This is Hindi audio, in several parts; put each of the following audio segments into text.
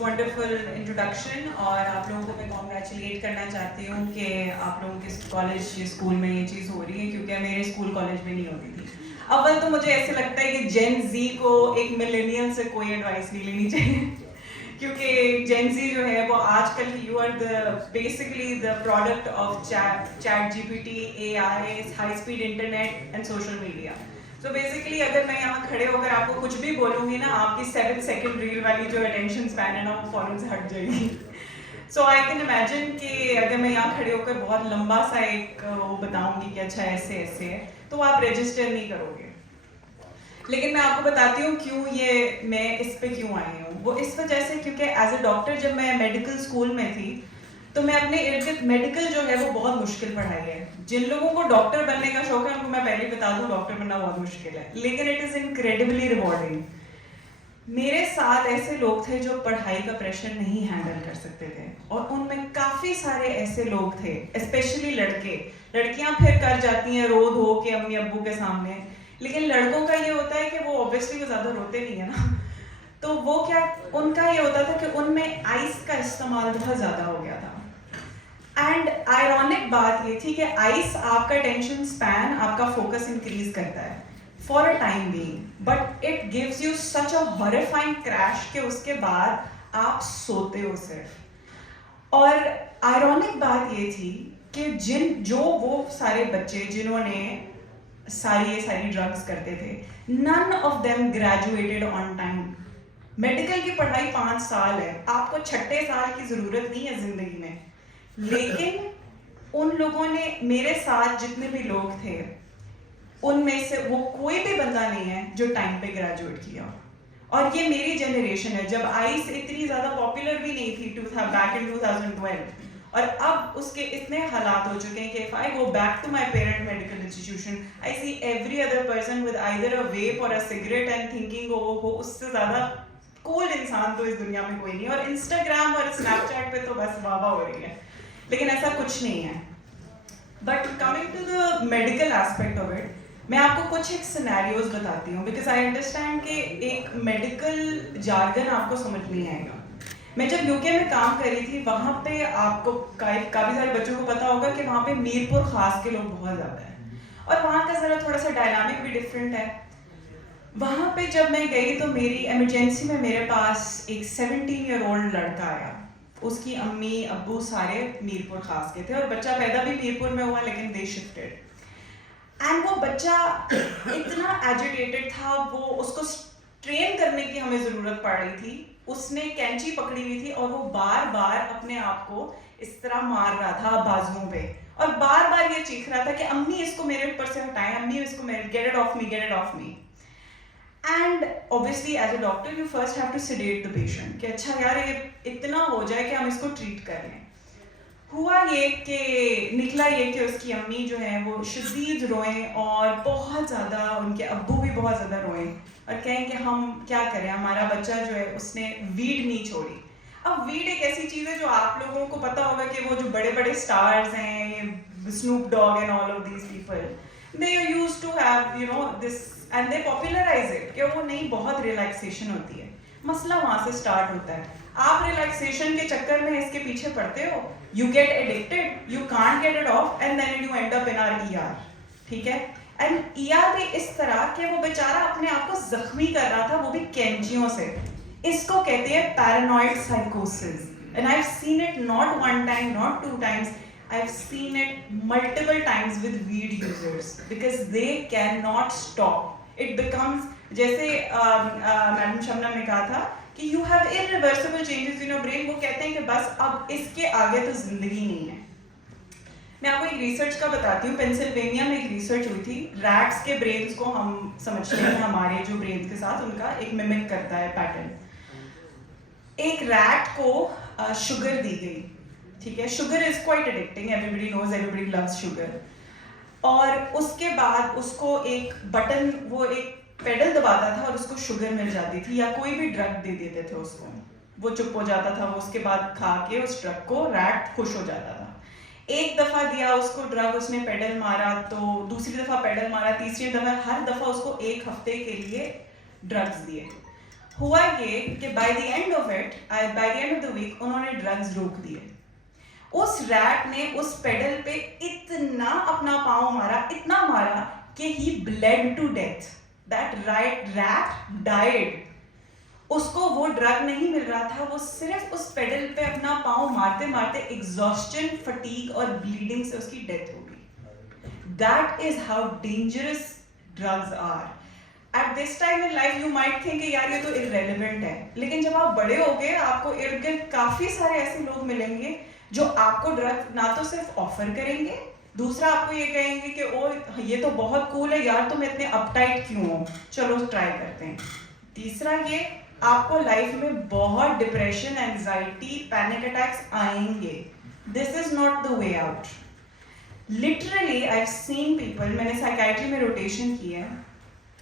वंडरफुल इंट्रोडक्शन और आप लोगों को मैं कॉन्ग्रेचुलेट करना चाहती हूँ कि आप लोगों के कॉलेज स्कूल में ये चीज़ हो रही है, क्योंकि मेरे स्कूल कॉलेज में नहीं होती थी। अव्वल तो मुझे ऐसे लगता है कि जेन जी को एक मिलेनियल से कोई एडवाइस नहीं लेनी चाहिए क्योंकि जेन जी जो है वो आजकल की you are the basically the product of ChatGPT, AI, high speed internet and social media. तो बेसिकली अगर मैं यहाँ खड़े होकर आपको कुछ भी बोलूँगी ना, आपकी 7 सेकंड रील वाली जो अटेंशन स्पैन है ना वो फौरन से हट जाएगी। सो आई कैन इमेजिन कि अगर मैं यहाँ खड़े होकर बहुत लंबा सा एक वो बताऊँगी कि अच्छा ऐसे ऐसे है, तो आप रजिस्टर नहीं करोगे। लेकिन मैं आपको बताती हूँ क्यों ये मैं इस पे क्यों आई हूँ। वो इस वजह से क्योंकि एज अ डॉक्टर जब मैं मेडिकल स्कूल में थी तो मैं अपने इर्द गिर्द मेडिकल जो है वो बहुत मुश्किल पढ़ाई है। जिन लोगों को डॉक्टर बनने का शौक है उनको मैं पहले ही बता दूं डॉक्टर बनना बहुत मुश्किल है, लेकिन इट इज इनक्रेडिबली रिवॉर्डिंग। मेरे साथ ऐसे लोग थे जो पढ़ाई का प्रेशर नहीं हैंडल कर सकते थे और उनमें काफी सारे ऐसे लोग थे, स्पेशली लड़के। लड़कियां फिर कर जाती हैं रो धो के अम्मी अब्बू के सामने, लेकिन लड़कों का ये होता है कि वो ऑब्वियसली वो ज्यादा रोते नहीं है ना, तो वो क्या उनका ये होता था कि उनमें आइस का इस्तेमाल बहुत ज्यादा हो गया था। एंड आयरॉनिक बात ये थी कि आइस आपका टेंशन स्पैन, आपका फोकस इंक्रीज करता है for a time being, but it gives you such a horrifying crash कि उसके बाद आप सोते हो सिर्फ। और आयरॉनिक बात ये थी कि जो वो सारे बच्चे जिन्होंने ये सारी ड्रग्स करते थे, none of them graduated on time. Medical की पढ़ाई 5 साल है, आपको 6ठे साल की जरूरत नहीं है जिंदगी में, लेकिन उन लोगों ने, मेरे साथ जितने भी लोग थे उनमें से वो कोई भी बंदा नहीं है जो टाइम पे ग्रेजुएट किया। और ये मेरी जनरेशन है, जब आइस इतनी ज्यादा पॉपुलर भी नहीं थी बैक इन 2012, और अब उसके इतने हालात हो चुके हैं कि if I go back to my parent medical institution, I see every other person with either a vape और अ सिगरेट एंड थिंकिंग हो उससे ज्यादा कूल इंसान तो इस दुनिया में कोई नहीं। और इंस्टाग्राम और स्नैपचैट पे तो बस वाह हो रही है, लेकिन ऐसा कुछ नहीं है। But coming to the medical aspect of it, मैं आपको कुछ एक सिनेरियोज बताती हूँ बिकॉज आई अंडरस्टैंड कि एक मेडिकल जार्गन आपको समझ नहीं आएगा। मैं जब यूके में काम कर रही थी, वहाँ पे आपको काफी सारे बच्चों को पता होगा कि वहाँ पे मीरपुर खास के लोग बहुत ज्यादा हैं और वहाँ का जरा थोड़ा सा डायनामिक भी डिफरेंट है। वहाँ पे जब मैं गई तो मेरी इमरजेंसी में मेरे पास एक 17-year-old लड़का आया। उसकी अम्मी अब्बू सारे मीरपुर खास के थे और बच्चा पैदा भी मीरपुर में हुआ, लेकिन दे शिफ्टेड। एंड वो बच्चा इतना एजिटेटेड था, वो उसको ट्रेन करने की हमें जरूरत पड़ रही थी। उसने कैंची पकड़ी हुई थी और वो बार बार अपने आप को इस तरह मार रहा था बाजुओं पे, और बार बार ये चीख रहा था कि अम्मी इसको मेरे ऊपर से हटाएं, अम्मी इसको मेरे, get it off me, get it off me. And obviously as a doctor you first have to sedate the patient कि अच्छा यार ये इतना हो जाए कि हम इसको ट्रीट कर लें। हुआ ये कि निकला ये कि उसकी अम्मी जो है वो शदीद रोएं और बहुत ज़्यादा, उनके अब्बू भी बहुत ज़्यादा रोएं और कहें कि हम क्या करें, हमारा बच्चा जो है उसने वीड नहीं छोड़ी। अब वीड एक ऐसी चीज़ है जो आप लोगों को पता होगा कि वो जो बड़े बड़े स्टार्स हैं, Snoop Dogg and all of these people, they used to have you know this and they popularize it कि वो नहीं बहुत रिलैक्सेशन होती है। मसला वहाँ से स्टार्ट होता है। आप रिलैक्सेशन के चक्कर में इसके पीछे पड़ते हो, you get addicted, you can't get it off and then you end up in our ER, ठीक है। and ER भी इस तरह कि वो बेचारा अपने आप को जख्मी कर रहा था, वो भी कैंचियों से। इसको कहते हैं paranoid psychosis and I've seen it not one time, not 2 times, I've seen it multiple times with weed users because they cannot stop. It becomes जैसे मैडम शबनम ने कहा था कि you have irreversible changes in your brain, वो कहते हैं कि बस अब इसके आगे तो जिंदगी नहीं है। मैं आपको एक रिसर्च का बताती हूँ। पेंसिल्वेनिया में एक रिसर्च हुई थी, रैट्स के ब्रेन्स को हम समझते हैं हमारे जो ब्रेन्स के साथ उनका एक मिमिक करता है पैटर्न। एक रैट को शुगर दी गई, ठीक है। Sugar is quite addicting, everybody knows, everybody loves sugar. और उसके बाद उसको एक बटन, वो एक पेडल दबाता था और उसको शुगर मिल जाती थी, या कोई भी ड्रग दे देते थे उसको, वो चुप हो जाता था। वो उसके बाद खा के उस ड्रग को रैट खुश हो जाता था। एक दफा दिया उसको ड्रग, उसने पेडल मारा, तो दूसरी दफा पेडल मारा, तीसरी दफा, हर दफा उसको 1 हफ्ते के लिए ड्रग्स दिए। हुआ ये कि by the end of the week उन्होंने ड्रग्स रोक दिए। उस रैट ने उस पेडल पे इतना अपना पाँव मारा, इतना मारा कि he bled to death. That rat died. उसको वो ड्रग नहीं मिल रहा था, वो सिर्फ उस पेडल पे अपना पाँव मारते मारते एग्जॉस्शन, फटीग और ब्लीडिंग से उसकी डेथ हो गई। That is how dangerous drugs are. At this time in life you might think यार ये तो इररेलेवेंट है, लेकिन जब आप बड़े हो गए आपको इर्द गिर्द काफी सारे ऐसे लोग मिलेंगे जो आपको ड्रग ना तो सिर्फ ऑफर करेंगे, दूसरा आपको ये कहेंगे कि ओ ये तो बहुत कूल है यार, तुम इतने अपटाइट क्यों हो, चलो ट्राई करते हैं। तीसरा ये आपको लाइफ में बहुत डिप्रेशन, एंजाइटी, पैनिक अटैक्स आएंगे। This is not the way out. Literally I have seen people, मैंने साइकाइट्री में रोटेशन की है,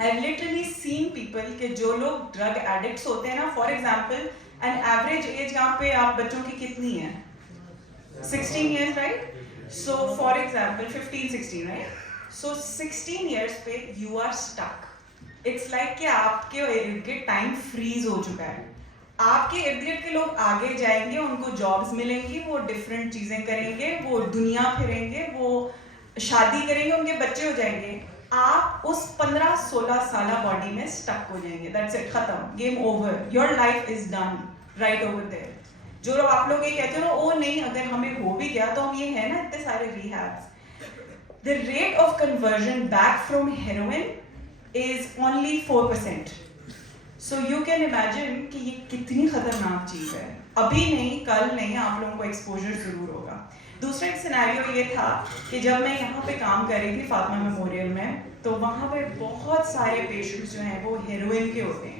I have literally seen people कि जो लोग ड्रग एडिक्ट्स होते हैं ना, for example an average age यहाँ पे आप बच्चों की कितनी है? 16 years, right? So for example 15-16, right? So 16 years पे you are stuck. It's like कि आपके इर्द गिर्द टाइम फ्रीज हो चुका है। आपके इर्द गिर्द के लोग आगे जाएंगे, उनको जॉब्स मिलेंगी, वो डिफरेंट चीजें करेंगे, वो दुनिया फिरेंगे, वो शादी करेंगे, उनके बच्चे हो जाएंगे। आप उस 15-16 साल बॉडी में स्टक हो जाएंगे। दैट्स इट, खत्म, game over, your life is done right over there. जो लोग आप लोग ये कहते हो ना, ओ नहीं अगर हमें हो भी गया तो हम ये है ना इतने सारे rehabs, the rate of conversion back from heroin is only 4%। So you can imagine कि ये कितनी खतरनाक चीज है। अभी नहीं, कल नहीं, आप लोगों को एक्सपोजर जरूर होगा। दूसरा एक सिनेरियो ये था कि जब मैं यहाँ पे काम कर रही थी फातिमा मेमोरियल में, तो वहाँ पे बहुत सारे पेशेंट्स जो हैं वो हेरोइन के होते हैं।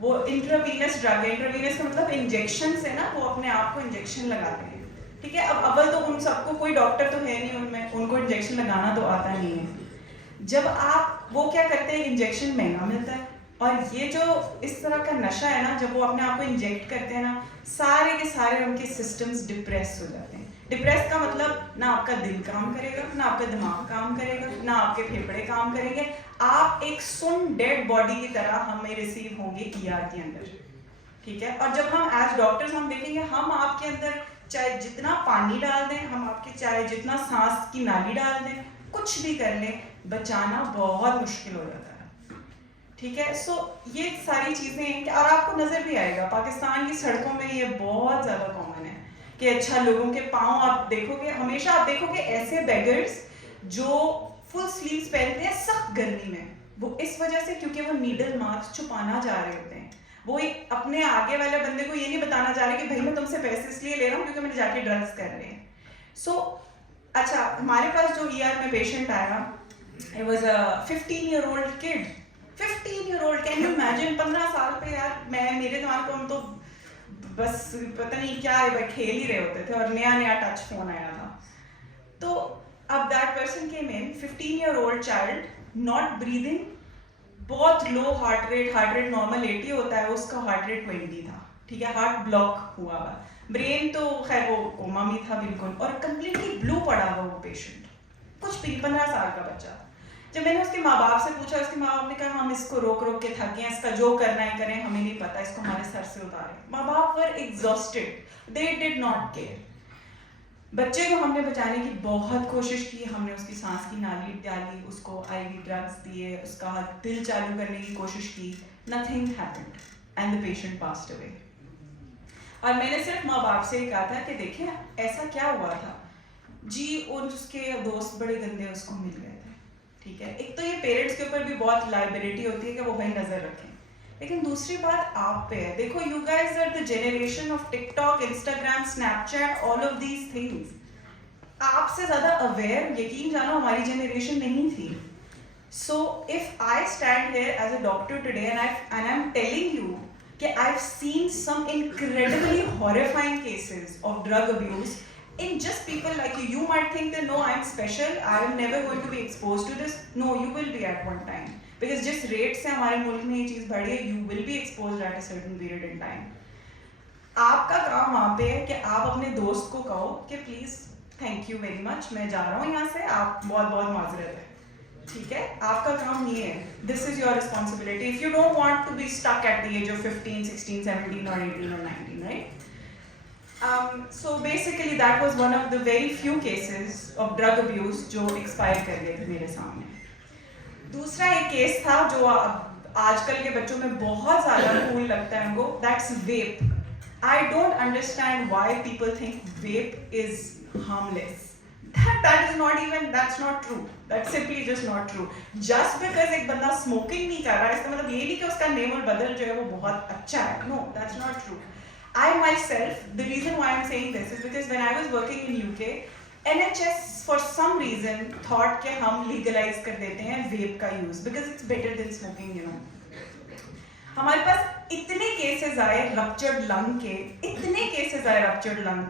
वो इंट्रावीनस ड्रग है, इंट्रावीनस का मतलब इंजेक्शन से ना, वो अपने आप को इंजेक्शन लगाते हैं, ठीक है। अब अव्वल तो उन सबको कोई डॉक्टर तो है नहीं उनमें, उनको इंजेक्शन लगाना तो आता नहीं है। जब आप वो क्या करते हैं, इंजेक्शन महंगा मिलता है, और ये जो इस तरह का नशा है ना, जब वो अपने आप को इंजेक्ट करते हैं ना, सारे के सारे उनके सिस्टम्स डिप्रेस हो जाते हैं। डिप्रेस का मतलब ना आपका दिल काम करेगा, ना आपका दिमाग काम करेगा, ना आपके फेफड़े काम करेंगे। आप एक सुन डेड बॉडी की तरह हमें रिसीव होंगे ईआर के अंदर, ठीक है। और जब हम एज डॉक्टर्स हम देखेंगे, हम आपके अंदर चाहे जितना पानी डाल दें, हम आपके चाहे जितना सांस की नाली डाल दें, कुछ भी कर लें, बचाना बहुत मुश्किल हो जाता है, ठीक है। सो ये सारी चीजें हैं, और आपको नजर भी आएगा पाकिस्तान की सड़कों में ये बहुत ज्यादा कॉमन है कि अच्छा लोगों के पाँव आप देखोगे, हमेशा आप देखोगे ऐसे बेगर्स जो फुल स्लीव्स पहनते हैं सख्त गर्मी में। वो इस वजह से क्योंकि वो नीडल मार्क्स छुपाना चाह रहे होते हैं। वो एक अपने आगे वाले बंदे को ये नहीं बताना चाह रहे कि भाई मैं तुमसे पैसे इसलिए ले रहा हूँ क्योंकि मैंने जाके ड्रग्स कर रहे हैं। सो अच्छा, हमारे पास जो ईआर में पेशेंट आया, it was a 15-year-old kid. 15-year-old, can you imagine? 15 साल पे यार, मैं मेरे दिमाग को हम तो बस पता नहीं क्या खेल ही रहे होते थे, और नया नया टच फोन आया था। तो अब that person came in, 15-year-old child, not breathing, बहुत लो हार्ट रेट नॉर्मल 80 होता है, उसका हार्ट रेट 20 था, ठीक है। हार्ट ब्लॉक हुआ हुआ, ब्रेन तो खैर वो कोमा में था बिल्कुल, और कंप्लीटली ब्लू पड़ा हुआ वो पेशेंट, कुछ भी 15 साल का बच्चा। जब मैंने उसके माँ बाप से पूछा, उसके माँ बाप ने कहा हम इसको रोक रोक के थक गए, इसका जो करना है करें, हमें नहीं पता, इसको हमारे सर से उतारें। माँ बाप were exhausted, they did not care. बच्चे को हमने बचाने की बहुत कोशिश की, हमने उसकी सांस की नाली डाली, उसको आईवी ड्रग्स दिए, उसका दिल चालू करने की कोशिश की, nothing happened and the patient passed away. और मैंने सिर्फ माँ बाप से ही कहा था कि देखें ऐसा क्या हुआ था जी, और उसके दोस्त बड़े गंदे उसको मिल गए थे, ठीक है। एक तो ये पेरेंट्स के ऊपर भी बहुत लाइबिलिटी होती है कि वो भाई नजर रखें, लेकिन दूसरी बात आप पे है। देखो, you guys are the generation of TikTok, Instagram, Snapchat, all of these things. आपसे ज्यादा अवेयर, यकीन जानो, हमारी जनरेशन नहीं थी। So if I stand here as a doctor today and I am telling you कि I have seen some incredibly horrifying cases of drug abuse in just people like you. You might think that no, I'm special, I am never going to be exposed to this. No, you will be at one time, because जिस रेट से हमारे मुल्क में ये चीज़ बढ़ी है, you will be exposed at a certain period in time. आपका काम वहाँ पे है कि आप अपने दोस्त को कहो कि please thank you very much, मैं जा रहा हूँ यहाँ से, आप बहुत बहुत माजरत है, ठीक है, आपका काम ये है, this is your responsibility if you don't want to be stuck at the age of 15, 16, 17 or 18 or 19, right? So basically that was one of the very few cases of drug abuse जो expire कर गए थे मेरे सामने। दूसरा एक केस था जो आजकल के बच्चों में बहुत ज़्यादा कूल लगता है उनको, that's vape. I don't understand why people think vape is harmless. That's not true. That's simply just not true. Just because एक बंदा smoking नहीं कर रहा है इसका मतलब ये नहीं कि उसका नेम और बदल जो है वो बहुत अच्छा है. No, that's not true. I myself, the reason why I'm saying this is because when I was working in UK, NHS for some reason thought कि हम legalize कर देते हैं vape का use because it's better than smoking, you know. हमारे पास इतने केसेस आए रप्चर्ड लंग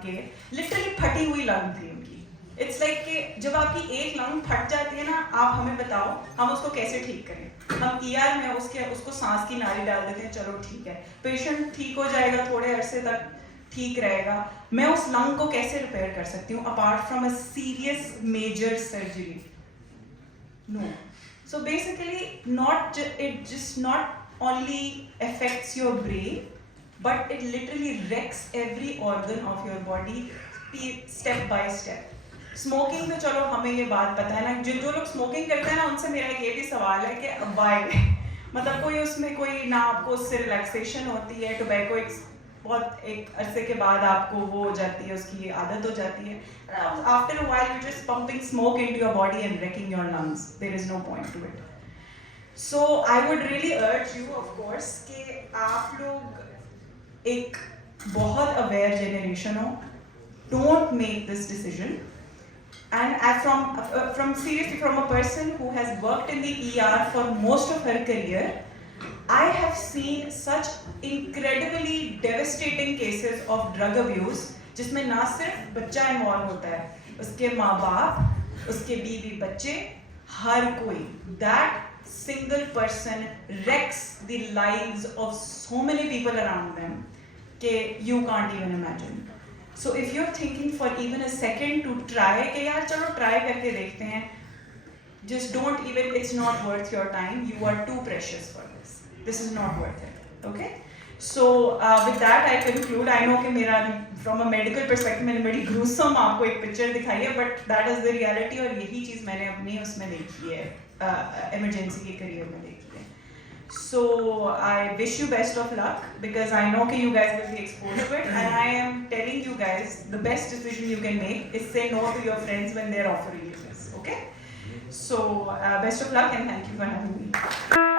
के, लिटरली फटी हुई लंग थी उनकी। इट्स लाइक कि जब आपकी एक लंग फट जाती है ना, आप हमें बताओ हम उसको कैसे ठीक करें। हम ईआर में उसको सांस की नाली डाल देते हैं, चलो ठीक है, पेशेंट ठीक हो जाएगा, थोड़े अरसे तक ठीक रहेगा। मैं उस लंग को कैसे रिपेयर कर सकती हूँ apart from a serious major surgery? No. So basically it just not only affects your brain, but it literally wrecks every organ of your body step by step. Smoking तो चलो हमें ये बात पता है ना, जो लोग स्मोकिंग करते हैं ना, उनसे मेरा ये भी सवाल है कि वाई मतलब कोई उसमें कोई ना आपको उससे रिलैक्सेशन होती है। टोबैको एक अरसे के बाद आपको वो हो जाती है, उसकी आदत हो जाती है। After a while you just pumping smoke into your body and wrecking your lungs. There is no point to it. So I would really urge you, of course, कि आप लोग एक बहुत aware generation हो, don't make this decision. And seriously, from a person who has worked in the ER for most of her career, I have seen such incredibly devastating cases of drug abuse, जिसमें ना सिर्फ बच्चा इन्वॉल्व होता है, उसके माँ बाप, उसके बीवी बच्चे, हर कोई। That single person wrecks the lives of so many people around them that you can't even imagine. So if you're thinking for even a second to try कि यार चलो try करके देखते हैं, just don't even, it's not worth your time. You are too precious for this. This is not worth it. Okay? So with that I conclude. I know कि मेरा from a medical perspective मैंने बड़ी gruesome आपको एक picture दिखाई है, but that is the reality और यही चीज़ मैंने अपनी उसमें देखी है, emergency के career में देखी है. So I wish you best of luck because I know that you guys will be exposed to it, and I am telling you guys the best decision you can make is say no to your friends when they're offering you this. Okay? So best of luck and thank you for having me.